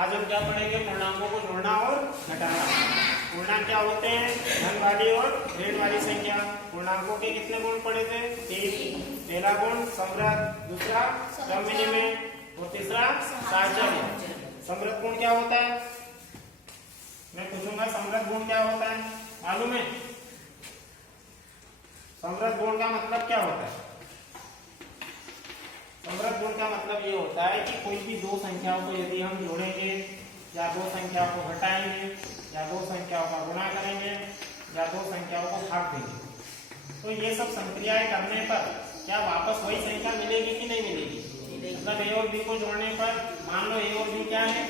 आज हम क्या पढ़ेंगे? पूर्णांकों को जोड़ना और घटाना। पूर्णांक क्या होते हैं? धन वाली और ऋण वाली संख्या। पूर्णांकों के कितने गुण पढ़े थे? 3। पहला गुण समृद्ध, दूसरा क्रम विनिमय और तीसरा साहचर्य। समृद्ध गुण क्या होता है? मैं पूछूंगा समृद्ध गुण क्या होता है, मालूम है? समृद्ध गुण का मतलब क्या होता है? समृद्ध गुण का मतलब ये होता है कि कोई भी दो संख्याओं को यदि हम जोड़ेंगे या दो संख्याओं को घटाएंगे या दो संख्याओं का गुणा करेंगे या दो संख्याओं को भाग देंगे तो ये सब संक्रियाएं करने पर क्या वापस वही संख्या मिलेगी कि नहीं मिलेगी? मतलब ए और बी को जोड़ने पर मान लो ए और बी क्या है,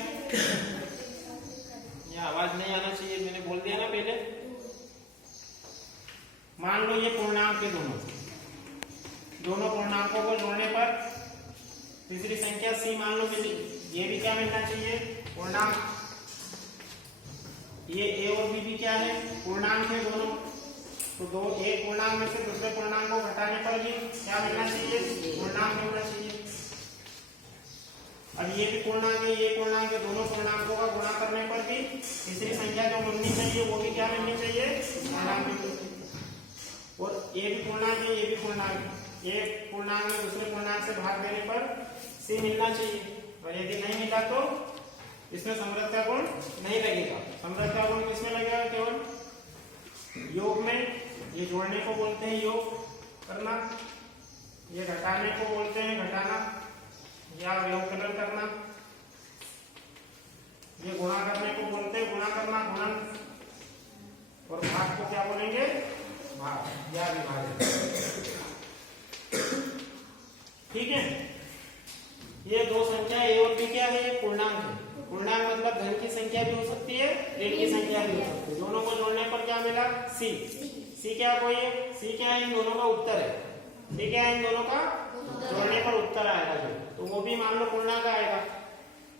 ये आवाज नहीं आना चाहिए, मैंने बोल दिया ना पहले। मान लो ये पूर्णांक के दोनों पूर्णांकों को जोड़ने पर तीसरी संख्या सी मान लो मिली। ये भी क्या मिलना चाहिए? पूर्णांक। ये ए और बी भी क्या है? पूर्णांक है दोनों। तो दो एक पूर्णांक में से दूसरे पूर्णांक को घटाने पर भी क्या मिलना चाहिए? पूर्णांक मिलना चाहिए। अब ये भी पूर्णांक है, ये पूर्णांक है, दोनों पूर्णांकों का गुणा करने पर भी तीसरी संख्या जो मिलनी चाहिए वो भी क्या मिलनी चाहिए? पूर्णांक मिलनी चाहिए। और ये भी पूर्णांक है, ये भी पूर्णांक है, एक पूर्णांक में दूसरे पूर्णांक से भाग देने पर सी मिलना चाहिए। और यदि नहीं मिला तो इसमें समृद्ध का गुण नहीं लगेगा। समृद्ध का गुण किसमें लगेगा? केवल योग में। ये जोड़ने को बोलते हैं योग करना, ये घटाने को बोलते हैं घटाना या व्यवकलन करना, ये गुणा करने को बोलते हैं गुणा करना, गुणन, और भाग को क्या बोलेंगे? भाग या विभाजन। ठीक है, ये दो संख्या ए और बी क्या है? पूर्णांक है। पूर्णांक मतलब धन की संख्या भी हो सकती है, ऋण की संख्या भी हो सकती है। दोनों को जोड़ने पर क्या मिला? सी। सी क्या कोई है? सी क्या है? इन दोनों का उत्तर है। सी क्या है? इन दोनों का जोड़ने पर उत्तर आएगा जो, तो वो भी मान लो पूर्णांक आएगा।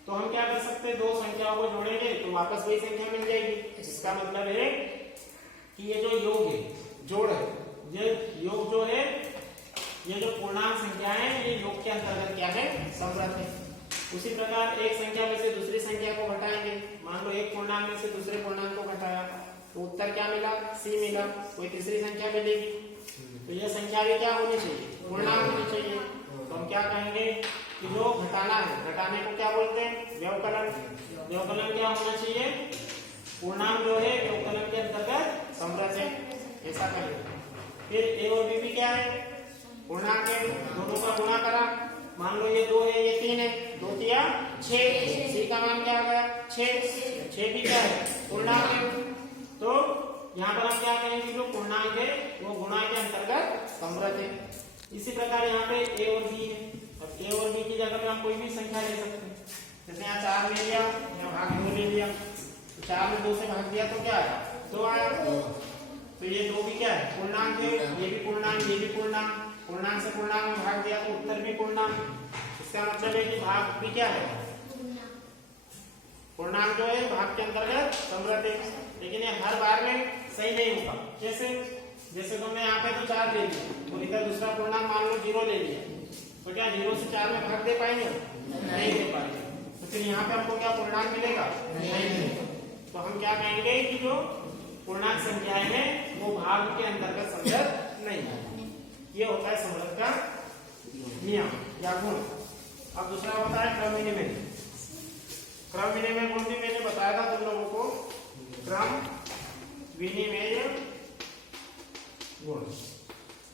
तो हम क्या कर सकते हैं? दो संख्याओं को जोड़ेंगे तो वापस वही संख्या मिल जाएगी। इसका मतलब है कि ये जो योग है, जोड़ है, ये योग जो है, ये जो पूर्णांक संख्या है ये योग के अंतर्गत क्या है? समृद्ध है। उसी प्रकार एक संख्या में से दूसरी संख्या को घटाएंगे। मान लो एक पूर्णांक में से दूसरे पूर्णांक को घटाया तो उत्तर क्या मिला? सी मिला। कोई तीसरी संख्या मिलेगी तो यह संख्या भी क्या होनी चाहिए? पूर्णांक होनी चाहिए। तो हम क्या कहेंगे कि जो घटाना है, घटाने को क्या बोलते हैं? व्यवकलन। व्यवकलन क्या होना चाहिए? पूर्णांक जो है व्यवकलन के अंतर्गत समृद्ध है, ऐसा कहेंगे। फिर ए और बी भी क्या है? पूर्णांक है, दोनों का गुणा करा। मान लो ये 2 है, ये 3 है, 2 तिया 6। सी का मान क्या आ गया? 6। 6 भी क्या है? पूर्णांक है। तो यहाँ पर हम क्या करेंगे? जो पूर्णांक है वो गुणा के अंतर्गत समृद्ध है। इसी प्रकार यहाँ पे ए और बी है, और ए और बी की जगह पे हम कोई भी संख्या ले सकते हैं। जैसे यहाँ 4 ले लिया, यहाँ भाग 2 ले लिया, तो 4 में 2 से भाग दिया तो क्या आया? 2 आया। तो ये 2 भी क्या है? पूर्णांक है। ये भी पूर्णांक, ये भी पूर्णांक। पूर्णांक से पूर्णांक में भाग दिया तो उत्तर भी पूर्णांक। इसका मतलब है कि भाग भी क्या है? पूर्णांक जो है भाग के अंतर्गत समृद्ध है। लेकिन ये हर बार में सही नहीं होगा। जैसे तुमने यहाँ पे तो 4 ले लिया, तो इधर दूसरा पूर्णांक मान लो 0 ले लिया, तो क्या 0 से 4 में भाग दे पाएंगे? नहीं दे पाएंगे। तो फिर यहाँ पे हमको क्या पूर्णांक मिलेगा? नहीं मिलेगा। तो हम क्या कहेंगे कि जो पूर्णांक संख्याएं हैं वो भाग के अंतर्गत समृद्ध नहीं है। ये होता है समृद्ध का नियम या गुण। अब दूसरा होता है क्रम विनिमय। क्रम विनिमय गुण भी मैंने बताया था तुम लोगों को। क्रम विनिमय गुण।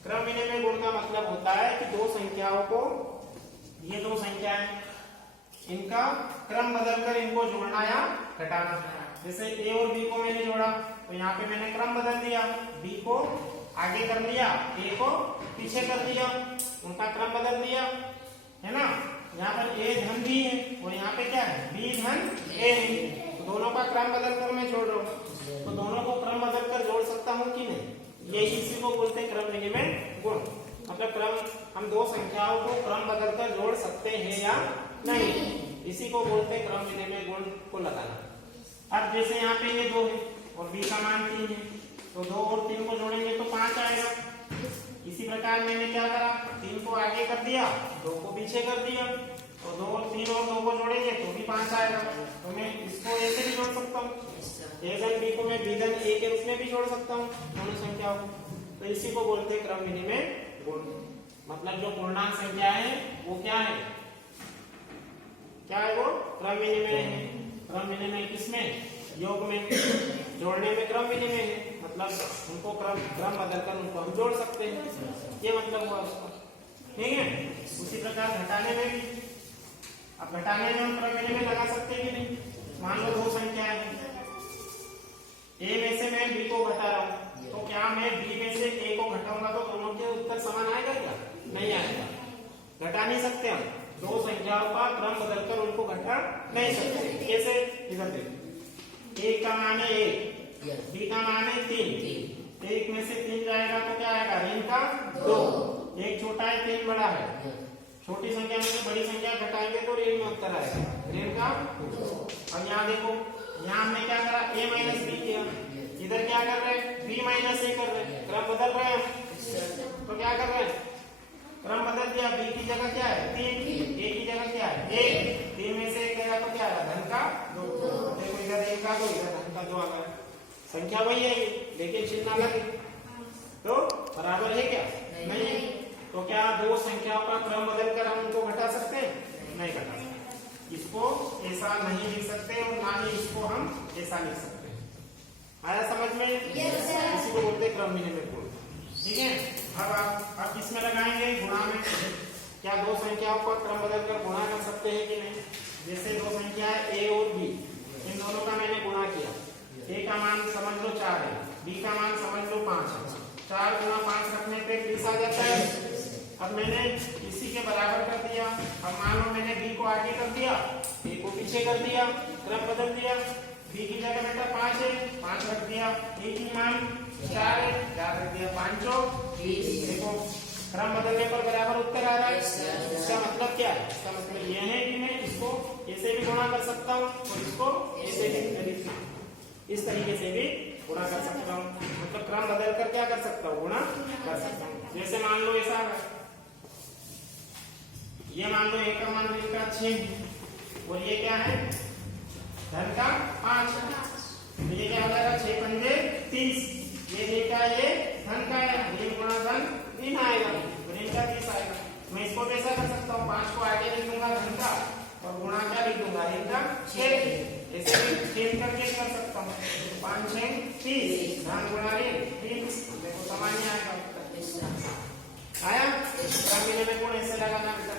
क्रम विनिमय गुण का मतलब होता है कि दो संख्याओं को, ये दो संख्याएं, इनका क्रम बदलकर इनको जोड़ना या घटाना। जैसे ए और बी को मैंने जोड़ा तो यहाँ पे मैंने क्रम बदल दिया, बी को आगे कर लिया, ए को पीछे कर दिया, उनका क्रम बदल दिया, है ना। यहाँ पर ए धन बी है और यहाँ पे क्या है? बी धन ए है। तो दोनों का क्रम बदलकर मैं जोड़ रहा हूँ, तो दोनों को क्रम बदलकर जोड़ सकता हूँ कि नहीं? ये इसी को बोलते हैं क्रम विनिमय गुण। मतलब क्रम, हम दो संख्याओं को क्रम बदलकर जोड़ सकते हैं या नहीं, इसी को बोलते हैं क्रम विनिमय गुण को लगाना। अब जैसे यहाँ पे ये 2 है और बी का मान 3 है, तो 2 और 3 को जोड़ेंगे तो 5 आएगा। इसी प्रकार मैंने क्या करा? 3 को आगे कर दिया, 2 को पीछे कर दिया, तो 2 और 3 और 2 को जोड़ेंगे तो भी 5 आएगा। तो इसको ए से भी जोड़ सकता हूँ, ए धन बी को मैं बी धन ए के रूप में भी जोड़ सकता हूँ दोनों संख्याओं को। तो इसी को बोलते हैं क्रम विनिमय गुण। मतलब जो पूर्णांक संख्या है वो क्या है, क्या है वो क्रम विनिमय है। क्रम विनिमय किसमें, योग में, जोड़ने में क्रम विनिमय है। मतलब उनको क्रम बदलकर उनको हम जोड़ सकते हैं, ये मतलब हुआ उसका, ठीक है। उसी प्रकार घटाने में भी, अब घटाने में हम क्रम विनिमय लगा सकते हैं कि नहीं। मान लो दो संख्याएं हैं, ए में से मैं बी को घटा रहा हूँ, तो क्या मैं बी में से ए को घटाऊंगा तो दोनों के उत्तर समान आएगा क्या, नहीं आएगा। घटा नहीं सकते हम, दो संख्याओं का क्रम बदलकर उनको घटा नहीं सकते। कैसे, इधर देखो, ए का मान है 1, बी का मान है 3, एक में से 3 जाएगा तो क्या आएगा, ऋण का 2, एक छोटा है 3 बड़ा है, छोटी संख्या में से बड़ी संख्या घटाएंगे तो ऋण में उत्तर आएगा, ऋण का 2। अब यहाँ देखो, यहाँ हमने क्या करा, a माइनस बी किया, इधर क्या कर रहे हैं, b माइनस ए कर रहे हैं, क्रम बदल रहे हैं हम। तो क्या कर रहे हैं, क्रम बदल दिया, b की जगह क्या है 3, a की जगह क्या है 1, 3 में से 1 गया तो क्या है धन का 2। देखो इधर 1 का 2, इधर धन का 2 आ गया, संख्या वही है लेकिन चिन्ह अलग है, तो बराबर है क्या, नहीं है। तो क्या दो संख्याओं का क्रम बदलकर हम उनको घटा सकते हैं, नहीं घटा सकते। इसको ऐसा नहीं लिख सकते और ना ही इसको हम ऐसा लिख सकते हैं। आया समझ में, इसी को बोलते हैं क्रम विनिमय गुण, ठीक है। अब आप किसमें लगाएंगे, गुणा में। क्या दो संख्याओं का क्रम बदलकर गुणा कर सकते हैं कि नहीं। जैसे दो संख्या है ए और बी, इन दोनों का मैंने गुणा किया, ए का मान समझ लो 4 है, बी का मान समझ लो 5 है, 4 गुणा 5 रखने पे 20 आ जाता है। अब मैंने इसी के बराबर कर दिया। अब मान लो मैंने बी को आगे कर दिया, ए को पीछे कर दिया, क्रम बदल दिया, बी की जगह बेटा 5 है, 5 रख दिया, ए की मान 4 है, 4 रख दिया, 5 20। देखो क्रम बदलने पर बराबर उत्तर आ रहा है। इसका मतलब क्या है, इसका मतलब यह है कि मैं इसको ऐसे भी गुणा कर सकता हूँ और इसको ऐसे भी, इस तरीके से भी गुणा कर सकता हूँ। मतलब क्रम बदल कर क्या कर सकता हूँ, गुणा कर सकता हूँ। जैसे मान लो ऐसा है, ये मान लो एक का मान ऋण का 6 और ये क्या है धन का 5, तो ये क्या हो जाएगा 6 पंजे 30, ये ऋण का ये धन का है, ऋण गुणा धन ऋण आएगा, ऋण का 30 आएगा। मैं इसको कैसा कर सकता हूँ, 5 को आगे लिख दूंगा धन का और गुणा क्या लिख दूंगा ऋण का 6, ऐसे भी चेंज करके कर सकता हूँ। 5 6 30, धन गुणा ऋण 30, देखो सामान्य आएगा, आया। क्रम विनिमय गुण ऐसे लगाना बेटा,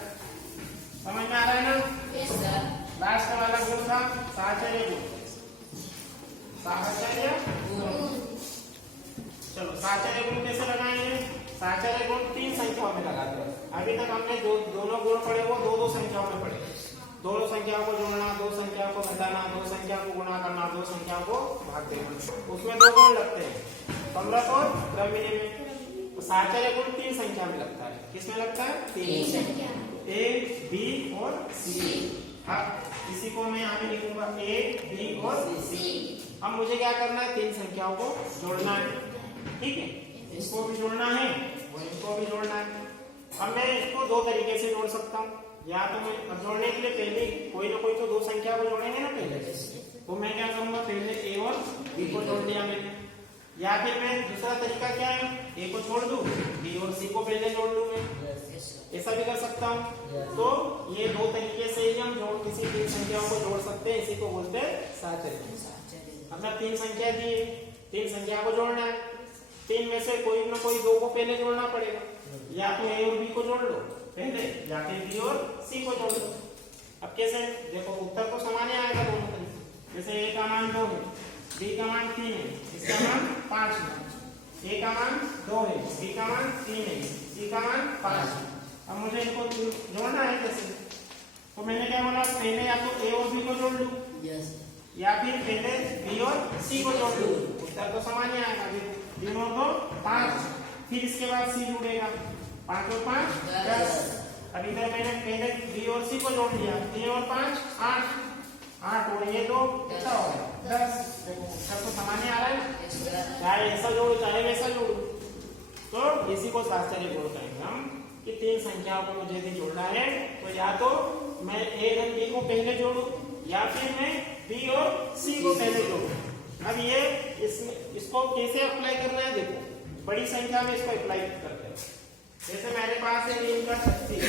समझ में आ रहा है ना। लास्ट वाला गुण था साहचर्य गुण, साहचर्य गुण। चलो साहचर्य गुण कैसे लगाएंगे, साहचर्य गुण 3 संख्याओं में लगाते हैं। अभी तक हमने दोनों गुण पढ़े वो दो संख्याओं में पढ़े, दोनों संख्याओं को जोड़ना, दो संख्याओं को घटाना, दो संख्याओं को गुणा करना, दो संख्याओं को भाग देना, उसमें 2 गुण लगते हैं, समरस और क्रम विनिमय। तो साहचर्य गुण 3 संख्या में लगता है, किसमें लगता है 3 संख्या, ए बी और सी। अब इसी को मैं यहाँ पे लिखूंगा ए बी और सी। अब मुझे क्या करना है, 3 संख्याओं को जोड़ना है, ठीक है। इसको भी जोड़ना है और इसको भी जोड़ना है। अब मैं इसको 2 तरीके से जोड़ सकता हूँ, या तो मैं जोड़ने के लिए पहले कोई ना कोई तो 2 संख्या को जोड़ेंगे ना पहले, तो मैं क्या करूंगा, पहले ए और बी को जोड़ लिया मैंने, या फिर मैं दूसरा तरीका क्या है, ए को छोड़ दूं, बी और सी को पहले जोड़ लूं मैं, ऐसा भी कर सकता हूँ। तो ये 2 तरीके से ही हम किसी 3 संख्याओं को जोड़ सकते हैं, इसी को बोलते हैं साहचर्य। अब 3 संख्या दी, 3 संख्या को जोड़ना है, 3 में से कोई ना कोई 2 को पहले जोड़ना पड़ेगा, या तो ए और बी को जोड़ लो पहले, या फिर बी और सी को जोड़ लो। अब कैसे, देखो उत्तर तो समान ही आएगा दोनों तरीके। जैसे ए का मान 2 है, बी का मान 3 है, इसका मान 5 है, ए का मान 2 है, बी का मान 3 है, सी का मान 5 है। अब मुझे इनको जोड़ना है कैसे, तो मैंने क्या बोला, पहले या तो ए और बी को जोड़ लूं, या फिर पहले बी और सी को जोड़ लूं, उत्तर तो समान ही आएगा, तीनों को 5, फिर इसके बाद सी जुड़ेगा, 5 और 5 10। अब इधर मैंने पहले बी और सी को जोड़ लिया, 3 और 5 8, 8 और ये 2 कितना हो गया 10। देखो उत्तर तो समान ही आ रहा है, चाहे ऐसा जोड़ो चाहे वैसा जोड़ो। तो इसी को साहचर्य गुण कहेंगे हम, कि 3 संख्याओं को मुझे यदि जोड़ना है तो या तो मैं ए धन बी को पहले जोड़ू, या फिर मैं बी और सी को पहले जोड़ो। अब ये इसको कैसे अप्लाई करना है देखो, बड़ी संख्या में इसको अप्लाई करते हैं। जैसे मेरे पास है ऋण का 36,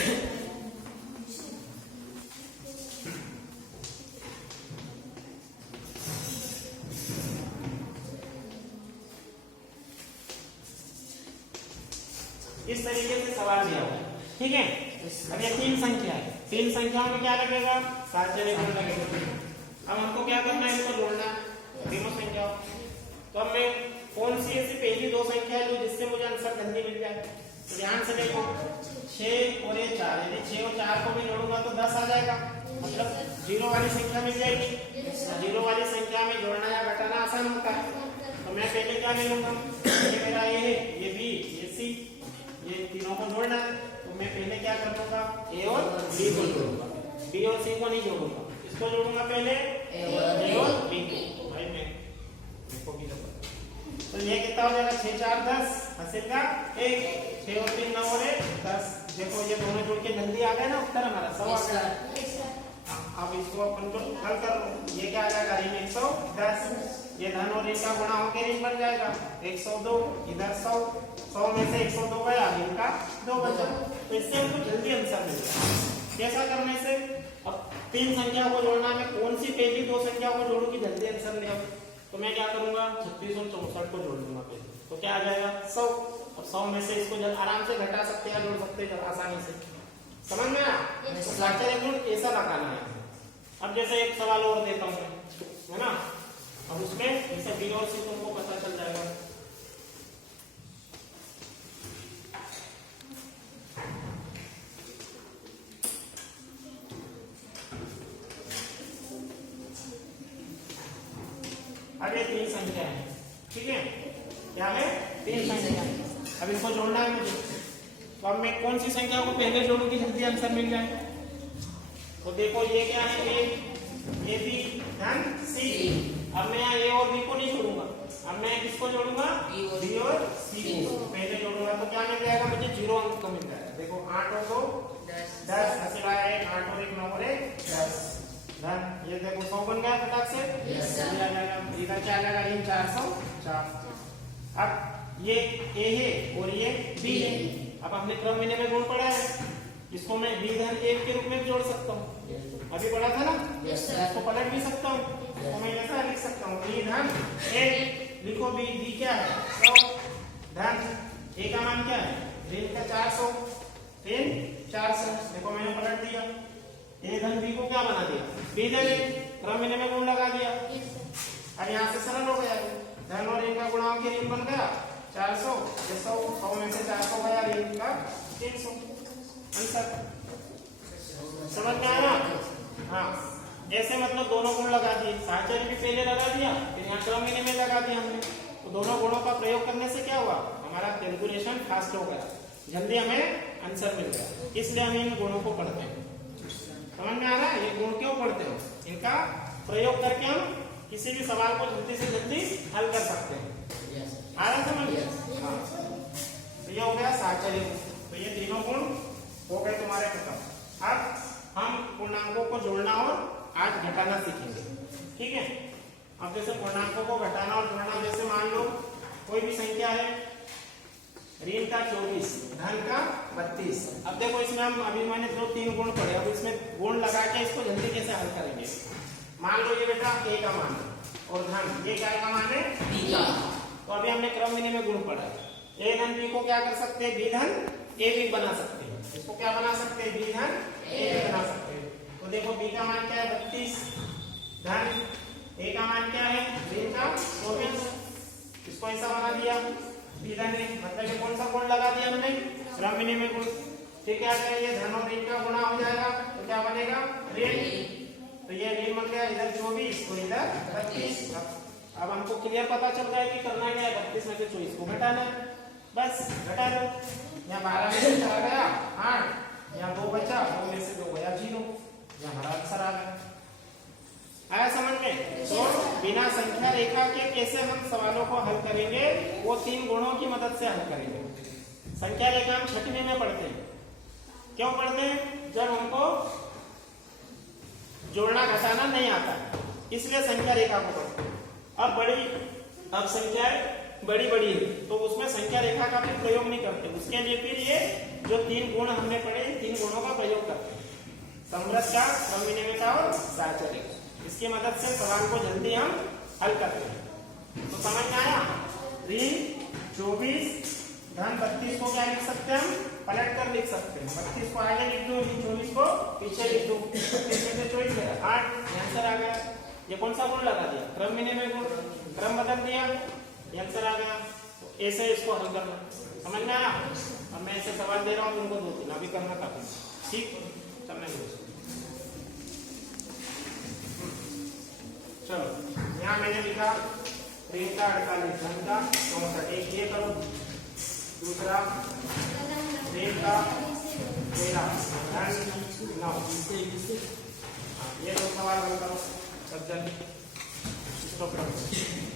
इस तरीके से सवाल दिया हुआ है, ठीक है। अब ये 3 संख्या है, 3 संख्याओं में क्या लगेगा, साहचर्य गुण लगेगा। अब हमको क्या करना है, इसको जोड़ना है तीनों संख्याओं। तो अब मैं कौन सी ऐसी पहली 2 संख्या लूं जिससे मुझे आंसर जल्दी मिल जाए। तो ध्यान से देखो, 6 और ये 4, यदि 6 और 4 को भी जोड़ूंगा तो 10 आ जाएगा, मतलब 0 वाली संख्या मिल जाएगी। 0 वाली संख्या में जोड़ना या घटाना आसान होता है। तो मैं पहले क्या ले लूंगा, ये मेरा ये है, ये बी, ये सी, ये तीनों को जोड़ना है। तो मैं पहले क्या कर लूंगा, ए और बी को जोड़ूंगा, बी और सी को नहीं जोड़ूंगा। इसको जोड़ूंगा पहले ए और बी को। भाई मैं देखो भी लगा, तो ये कितना हो जाएगा, 6 4 10, हासिल का 1, 6 और 3 9 और 1 10। देखो ये दोनों जोड़ के जल्दी आ गए ना, उत्तर हमारा 100 आ गया। अब इसको अपन को हल कर लो, ये क्या आ जाएगा, ऋण 110, ये धन और ऋण का गुणा होकर ऋण बन जाएगा 102, इधर 100, 100 में से 102 गया, ऋण का 2 बचा। तो इससे हमको जल्दी आंसर मिल जाएगा। कैसा करने से, अब 3 संख्या को जोड़ना, मैं कौन सी पहली 2 संख्या को जोड़ूं कि जल्दी आंसर ले आऊं। तो मैं क्या करूंगा, 36 और 64 को जोड़ दूंगा पहले, तो क्या आ जाएगा 100। अब 100 में से इसको जब आराम से घटा सकते हैं, जोड़ सकते हैं आसानी से, समझ में आया। तो साहचर्य गुण कैसा लगाना है। अब जैसे एक सवाल और देता हूं मैं, है ना, अब उसमें जैसे बी और सी तुमको पता चल जाएगा। अब ये 3 संख्या है, ठीक है, क्या है 3 संख्या। अब इनको जोड़ना है मुझे, तो अब मैं कौन सी संख्या को पहले जोड़ूं कि जल्दी आंसर मिल जाए। तो देखो ये क्या है, ए बी धन सी। अब मैं यहाँ ए और बी को नहीं जोड़ूंगा, अब मैं किसको जोड़ूंगा, बी और सी को पहले जोड़ूंगा। तो क्या मिल जाएगा मुझे, 0 अंक का मिल जाएगा। देखो 8 और 2 10, सिवाय 8 और 1 9 और 1 10 धन, ये देखो 100 बन गया फटाक से, इधर क्या आ जाएगा, ऋण 404। अब ये ए है और ये बी है। अब हमने क्रम विनिमय गुण पढ़ा है, इसको मैं बी धन 1 के रूप में जोड़ सकता हूँ, अभी पढ़ा था ना। इसको पलट भी सकता हूँ, तो मैं ऐसा लिख सकता हूँ, बी धन 1, लिखो बी क्या है 100, धन ए का मान क्या है, ऋण का 400, ऋण 400। देखो मैंने पलट दिया, ए धन बी को क्या बना दिया, बी धन क्रम विनिमय गुण लगा दिया। अब यहाँ से सरल हो गया, धन और ऋण का गुणा के ऋण बन गया 400, 100 में से 400 गया, ऋण का 300 आंसर। समझ में आया। हाँ, ऐसे मतलब दोनों गुण लगा दिए, साहचर्य भी पहले लगा दिया, फिर यहाँ क्रम विनिमय लगा दिया हमने। तो दोनों गुणों का प्रयोग करने से क्या हुआ, हमारा कैलकुलेशन फास्ट हो गया, जल्दी हमें आंसर मिल गया। इसलिए हम इन गुणों को पढ़ते हैं। समझ में आ रहा है, ये गुण क्यों पढ़ते हैं, इनका प्रयोग करके हम किसी भी सवाल को जल्दी से जल्दी हल कर सकते हैं। आ रहा समझ। तो ये हो गया साहचर्य। तो ये तीनों गुण हो गए तुम्हारे खत्म। अब हम पूर्णांकों को जोड़ना और आज घटाना सीखेंगे, ठीक है। अब जैसे पूर्णांकों को घटाना और जोड़ना, जैसे मान लो कोई भी संख्या है, ऋण का 24, धन का 32। अब देखो इसमें हम अभी मैंने जो 3 गुण पढ़े, अब इसमें गुण लगा के इसको जल्दी कैसे हल करेंगे। मान लो ये बेटा ए का मान है और धन ये क्या का मान है, बी का। तो अभी हमने क्रम विनिमय गुण पढ़ा, ए धन बी को क्या कर सकते हैं, बी धन ए बी बना सकते हैं। इसको क्या बना सकते हैं, बी धन ए बी बना सकते हैं। तो देखो बी का मान क्या है 32, धन ए का मान क्या है, ऋण का 24, इसको ऐसा बना दिया बी धन ए, मतलब ये कौन सा गुण लगा दिया हमने, क्रम विनिमय गुण। ठीक है, ये धन और ऋण का गुणा हो जाएगा, तो क्या बनेगा, ऋण। तो ये ऋण बन गया, इधर 24 तो इधर 32। अब हमको क्लियर पता चल रहा है कि करना क्या है, 32 में से 24 को घटाना है, बस घटा दो। यहाँ 12 में से 4 गया 8, यहाँ 2 बचा, 2 में से 2 गया 0, यहाँ हमारा आंसर आ गया। आया समझ में। तो बिना संख्या रेखा के कैसे हम सवालों को हल करेंगे, वो 3 गुणों की मदद से हल करेंगे। संख्या रेखा हम 6वीं में पढ़ते हैं। क्यों पढ़ते हैं, जब हमको जोड़ना घटाना नहीं आता है, इसलिए संख्या रेखा को पढ़ते हैं। अब संख्याएं बड़ी बड़ी है तो उसमें संख्या रेखा का भी प्रयोग नहीं करते। उसके लिए फिर ये जो 3 गुण हमने पढ़े, 3 गुणों का प्रयोग करते हैं, समरसता, क्रम विनिमयता और साहचर्य। इसकी मदद से सवाल को जल्दी हम हल करते हैं। तो समझ में आया? ऋण 24 धन 32 को क्या लिख सकते हैं हम? पलट कर लिख सकते हैं। 32 को आगे लिख दूं, 24 को पीछे लिख दूं। 32 में से 24 गया 8, आंसर आ गया। ये कौन सा गुण लगा दिया? क्रम विनिमय गुण। क्रम बदल दिया, आंसर आ गया। तो ऐसे इसको हल करना। समझ में आया? अब मैं ऐसे सवाल दे रहा हूँ तुमको 2-3 अभी करना काफी। ठीक, चलने दो। चलो, यहाँ मैंने लिखा ऋण का 48, धन का 64। एक ये करो, दूसरा ऋण का 13, धन 9। ये 2 सवाल हल करो सब जल्दी। स्टॉप करो।